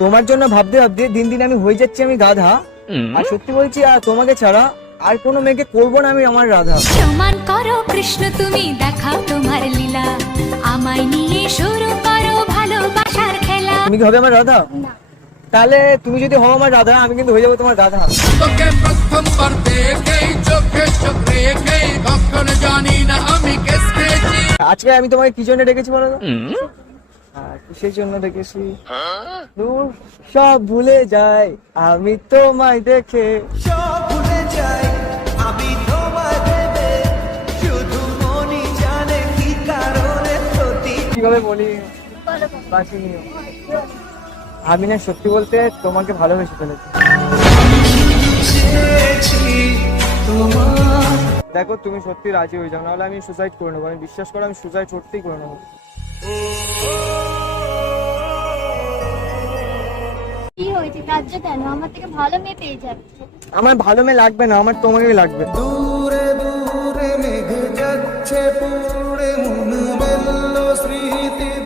তোমার জন্য ভাবতে ভাবতে দিন দিন আমি হয়ে যাচ্ছি আমি গাধা। আর সত্যি বলছি, আর তোমাকে ছাড়া আর কোনো মেয়েকে করবো না আমি আমার রাধা। প্রমাণ করো কৃষ্ণ তুমি, দেখাও তোমার লীলা, আমায় নিয়ে শুরু করো ভালোবাসার খেলা। তুমি কি হবে আমার রাধা? না। তাহলে তুমি যদি হও আমার রাধা, আমি কিন্তু হয়ে যাবো তোমার গাধা। তোকে প্রথমবার দেখেই চোখে চোখ রেখেই কখন জানি না আমি কেস খেয়েছি। আজকে আমি তোমাকে কি জন্য ডেকেছি বলো তো? কিসের জন্য ডেকেছি? দূর সব ভুলে যাই আমি তোমায় দেখে। সব ভুলে যাই আমি তোমায় ভেবে, শুধু মনই জানে কি কারণে প্রতি। কিভাবে বলি বলো বাকি নিও। আমি না সত্যি বলতে তোমাকে ভালোবেসে ফেলেছি। দেখো তুমি সত্যি রাজি হয়ে যাও, নাহলে আমি সুসাইড করে নেবো। আমি বিশ্বাস করো, আমি সুসাইড সত্যিই করে নেবো। কি হয়েছে, কার্য কেন? আমার থেকে ভালো মেয়ে পেয়ে যাচ্ছে। আমার ভালো মেয়ে লাগবে না, আমার তোমাকেই লাগবে। দূরে দূরে মেঘ যাচ্ছে